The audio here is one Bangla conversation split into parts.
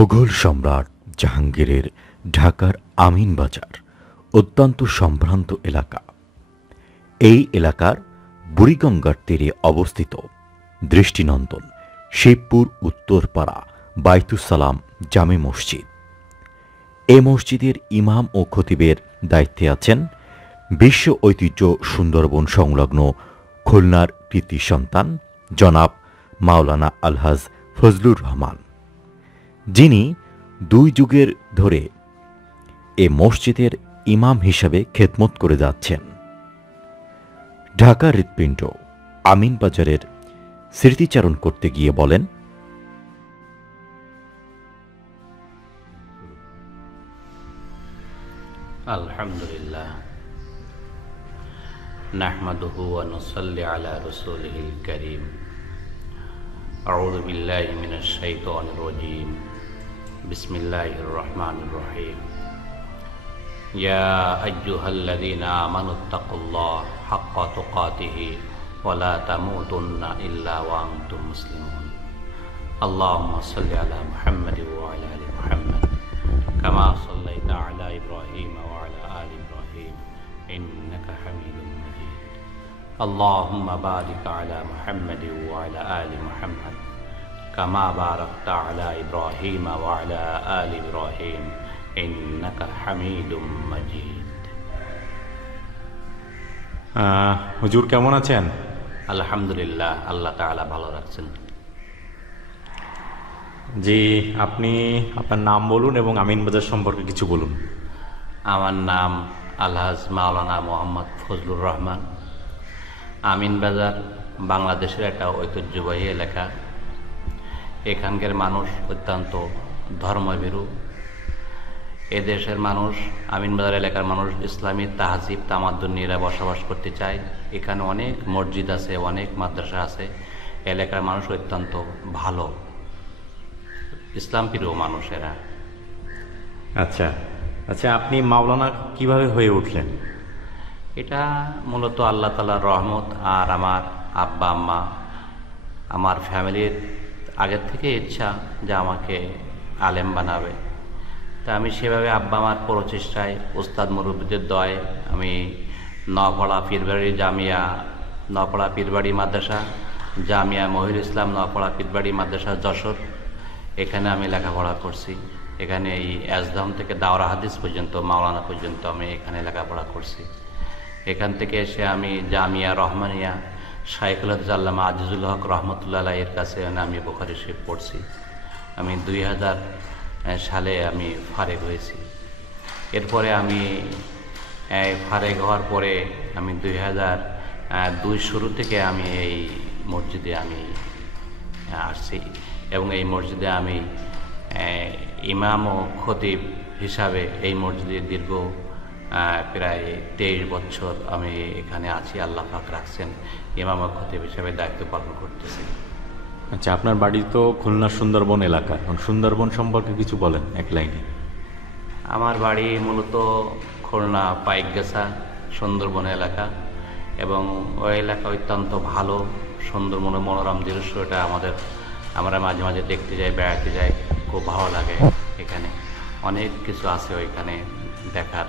মোগল সম্রাট জাহাঙ্গীরের ঢাকার আমিনবাজার অত্যন্ত সম্ভ্রান্ত এলাকা। এই এলাকার বুড়িগঙ্গার তীরে অবস্থিত দৃষ্টিনন্দন শিবপুর উত্তরপাড়া বাইতুস সালাম জামে মসজিদ। এ মসজিদের ইমাম ও খতিবের দায়িত্বে আছেন বিশ্ব ঐতিহ্য সুন্দরবন সংলগ্ন খুলনার কৃতি সন্তান জনাব মাওলানা আলহাজ ফজলুর রহমান, যিনি 2 যুগের ধরে এ মসজিদের ইমাম হিসাবে খেদমত করে যাচ্ছেন। ঢাকা হৃৎপিণ্ড আমিনবাজারের স্মৃতিচারণ করতে গিয়ে বলেন, আলহামদুলিল্লাহ নাহমাদুহু ওয়া নুসাল্লি আলা রাসূলিহিল কারীম। আউযু বিল্লাহি মিনাশ শাইতানির রাজীম। বিসমিল্লাহির রহমানির রহিম। ইয়া আইয়ুহাল্লাযীনা আমানুত্তাকুল্লাহ হাক্কা তুকাতিহি ওয়া লা তামুতুন্না ইল্লা ওয়া আনতুম মুসলিমুন। আল্লাহুম্মা সাল্লি আলা মুহাম্মাদ ওয়া আলা আলি মুহাম্মাদ কামা সাল্লাইতা আলা ইব্রাহিম ওয়া আলা আলি ইব্রাহিম ইন্নাকা হামিদুম মাজিদ। আল্লাহুম্মা বারিক আলা মুহাম্মাদ ওয়া আলা আলি মুহাম্মাদ কামা বারাকতা আলা ইব্রাহিম ওয়া আলা আলি ইব্রাহিম ইন্নাকা হামিদুম মাজিদ। হুজুর কেমন আছেন? আলহামদুলিল্লাহ, আল্লাহ তাআলা ভালো রাখছেন। জি, আপনি আপনার নাম বলুন এবং আমিনবাজার সম্পর্কে কিছু বলুন। আমার নাম আলহাজ মাওলানা মোহাম্মদ ফজলুর রহমান। আমিনবাজার বাংলাদেশের একটা ঐতিহ্যবাহী এলাকা। এখানকার মানুষ অত্যন্ত ধর্মভীরু। এদেশের মানুষ, আমিনবাজার এলাকার মানুষ ইসলামী তাহজিব তামাদ্দুন নিয়ে বসবাস করতে চায়। এখানে অনেক মসজিদ আছে, অনেক মাদ্রাসা আছে। এলাকার মানুষ অত্যন্ত ভালো, ইসলাম প্রিয় মানুষেরা। আচ্ছা আচ্ছা, আপনি মাওলানা কিভাবে হয়ে উঠলেন? এটা মূলত আল্লাহ তাআলার রহমত আর আমার আব্বা আম্মা, আমার ফ্যামিলির আগের থেকে ইচ্ছা যে আমাকে আলেম বানাবে। তা আমি সেভাবে আব্বা আমার প্রচেষ্টায়, উস্তাদ মুরব্বীদের দয়ে আমি নওপাড়া পীরবাড়ি জামিয়া, নওপাড়া পীরবাড়ি মাদ্রাসা, জামিয়া মহির ইসলাম নওপাড়া পীরবাড়ি মাদ্রাসা যশোর, এখানে আমি লেখাপড়া করছি। এখানে এই এজদাম থেকে দাওরা হাদিস পর্যন্ত, মাওলানা পর্যন্ত আমি এখানে লেখাপড়া করছি। এখান থেকে এসে আমি জামিয়া রহমানিয়া শাইখুল হাদিস আল্লামা আজিজুল হক রহমতুল্লাহ আলাইহির কাছে আমি বুখারী শরীফ পড়ছি। আমি 2000 সালে আমি ফারেগ হয়েছি। এরপরে আমি ফারেগ হওয়ার পরে আমি 2002 শুরু থেকে আমি এই মসজিদে আমি আসছি এবং এই মসজিদে আমি ইমাম ও খতিব হিসাবে এই মসজিদে দীর্ঘ প্রায় 23 বছর আমি এখানে আছি। আল্লাহ পাক রাখছেন, ইমাম ও খতিব হিসাবে দায়িত্ব পালন করতেছি। আচ্ছা, আপনার বাড়ি তো খুলনা সুন্দরবন এলাকা, সুন্দরবন সম্পর্কে কিছু বলেন এক লাইনে। আমার বাড়ি মূলত খুলনা পাইকগাছা সুন্দরবন এলাকা এবং ওই এলাকা অত্যন্ত ভালো, সুন্দর মনোরম দৃশ্য। এটা আমরা মাঝে মাঝে দেখতে যাই, বেড়াতে যাই, খুব ভালো লাগে। এখানে অনেক কিছু আছে ওইখানে দেখার।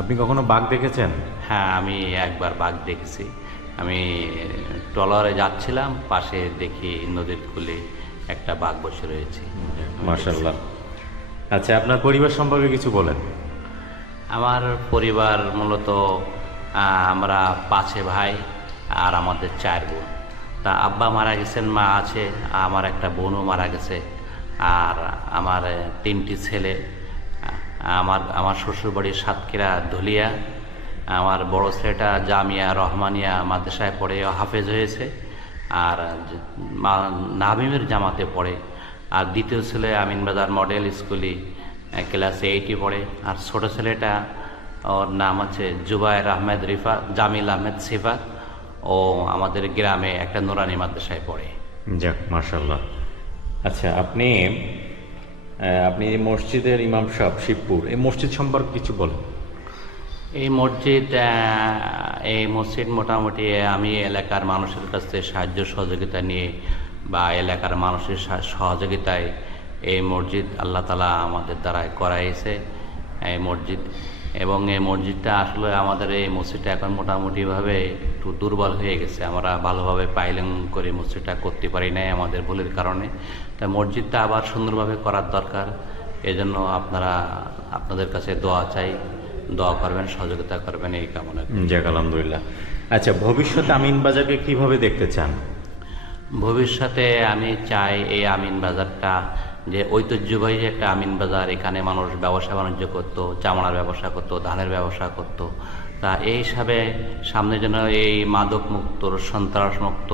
আপনি কখনো বাঘ দেখেছেন? হ্যাঁ, আমি একবার বাঘ দেখেছি। আমি ট্রলারে যাচ্ছিলাম, পাশে দেখি নদীর কূলে একটা বাঘ বসে রয়েছে। মাশাআল্লাহ। আচ্ছা, আপনার পরিবার সম্পর্কে কিছু বলেন। আমার পরিবার মূলত আমরা 5 ভাই আর আমাদের 4 বোন। তা আব্বা মারা গেছেন, মা আছে, আমার একটা বোনও মারা গেছে। আর আমার 3টি ছেলে। আমার শ্বশুরবাড়ি সাতক্ষীরা ধুলিয়া। আমার বড় ছেলেটা জামিয়া রহমানিয়া মাদ্রাসায় পড়ে হাফেজ হয়েছে আর নাবিমের জামাতে পড়ে। আর দ্বিতীয় ছেলে আমিনবাজার মডেল স্কুলে ক্লাস 8 পড়ে। আর ছোট ছেলেটা, ওর নাম আছে জুবায়ের আহমেদ রিফা, জামিল আহমেদ সিফাত, ও আমাদের গ্রামে একটা নুরানি মাদ্রাসায় পড়ে। যাক, মাশাআল্লাহ। আচ্ছা, আপনি মসজিদের ইমাম সাহেব শিবপুর, এই মসজিদ সম্পর্কে কিছু বলেন। এই মসজিদ মোটামুটি আমি এলাকার মানুষের কাছে সাহায্য সহযোগিতা নিয়ে বা এলাকার মানুষের সহযোগিতায় এই মসজিদ আল্লাহ তাআলা আমাদের দ্বারাই করাইছে এই মসজিদ, এবং এই মসজিদটা আসলে আমাদের এই মসজিদটা এখন মোটামুটিভাবে একটু দুর্বল হয়ে গেছে। আমরা ভালোভাবে পাইলিং করে মসজিদটা করতে পারি নাই আমাদের ভুলের কারণে। তাই মসজিদটা আবার সুন্দরভাবে করার দরকার। এজন্য আপনাদের কাছে দোয়া চাই, দোয়া করবেন, সহযোগিতা করবেন, এই কামনা করি। যাক আলহামদুলিল্লাহ। আচ্ছা, ভবিষ্যতে আমিন বাজারকে কিভাবে দেখতে চান? ভবিষ্যতে আমি চাই এই আমিন বাজারটা যে ঐতিহ্যবাহী একটা আমিন বাজার, এখানে মানুষ ব্যবসা বাণিজ্য করতো, চামড়ার ব্যবসা করতো, ধানের ব্যবসা করতো। তা এই হিসাবে সামনে যেন এই মাদক মুক্ত, সন্ত্রাস মুক্ত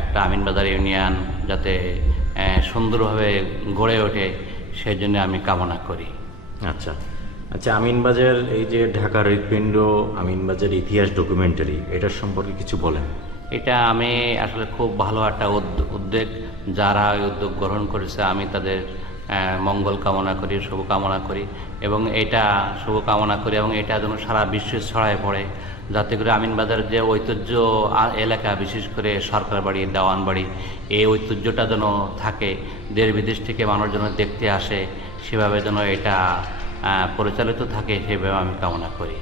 একটা আমিন বাজার ইউনিয়ন যাতে সুন্দরভাবে গড়ে ওঠে, সেই জন্য আমি কামনা করি। আচ্ছা আচ্ছা, আমিনবাজার এই যে ঢাকার হৃৎপিণ্ড আমিনবাজার ইতিহাস ডকুমেন্টারি, এটার সম্পর্কে কিছু বলেন। এটা আমি আসলে খুব ভালো একটা উদ্যোগ, যারা এই উদ্যোগ গ্রহণ করেছে আমি তাদের মঙ্গল কামনা করি, শুভকামনা করি, এবং এটা শুভকামনা করি এবং এটা যেন সারা বিশ্বে ছড়ায় পড়ে, যাতে করে আমিনবাজার যে ঐতিহ্য এলাকা, বিশেষ করে সরকার বাড়ি, দেওয়ান বাড়ি, এই ঐতিহ্যটা যেন থাকে, দেশ বিদেশ থেকে মানুষ যেন দেখতে আসে, সেভাবে যেন এটা পরিচালিত থাকে, সেভাবে আমি কামনা করি।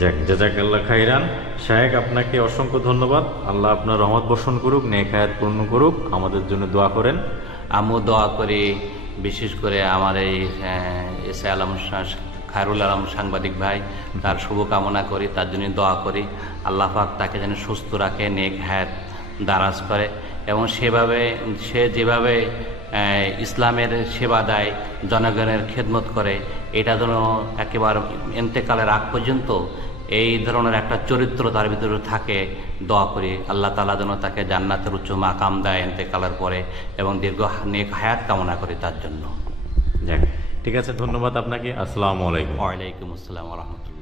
যাক, জাযাকাল্লাহ খাইরান। শায়েখ, আপনাকে অসংখ্য ধন্যবাদ। আল্লাহ আপনার রহমত বর্ষণ করুক, নেক হায়াত পূর্ণ করুক। আমাদের জন্য দোয়া করেন। আমিও দোয়া করি, বিশেষ করে আমার এই এসে আলম খায়রুল আলম সাংবাদিক ভাই, তার শুভকামনা করি, তার জন্য দোয়া করি। আল্লাহ পাক তাকে যেন সুস্থ রাখে, নেক হায়াত দারাজ করে, এবং সে যেভাবে ইসলামের সেবা দেয়, জনগণের খেদমত করে, এটা যেন একেবারে ইন্তেকালের আগ পর্যন্ত এই ধরনের একটা চরিত্র তার ভিতরে থাকে। দোয়া করি আল্লাহ তাআলা যেন তাকে জান্নাতের উচ্চ মাকাম দেয় ইন্তেকালের পরে, এবং দীর্ঘ নেক হায়াত কামনা করি তার জন্য। যাক, ঠিক আছে, ধন্যবাদ আপনাকে। আসসালামু আলাইকুম। ওয়ালাইকুম আসসালাম ওয়া রাহমাতুল্লাহ।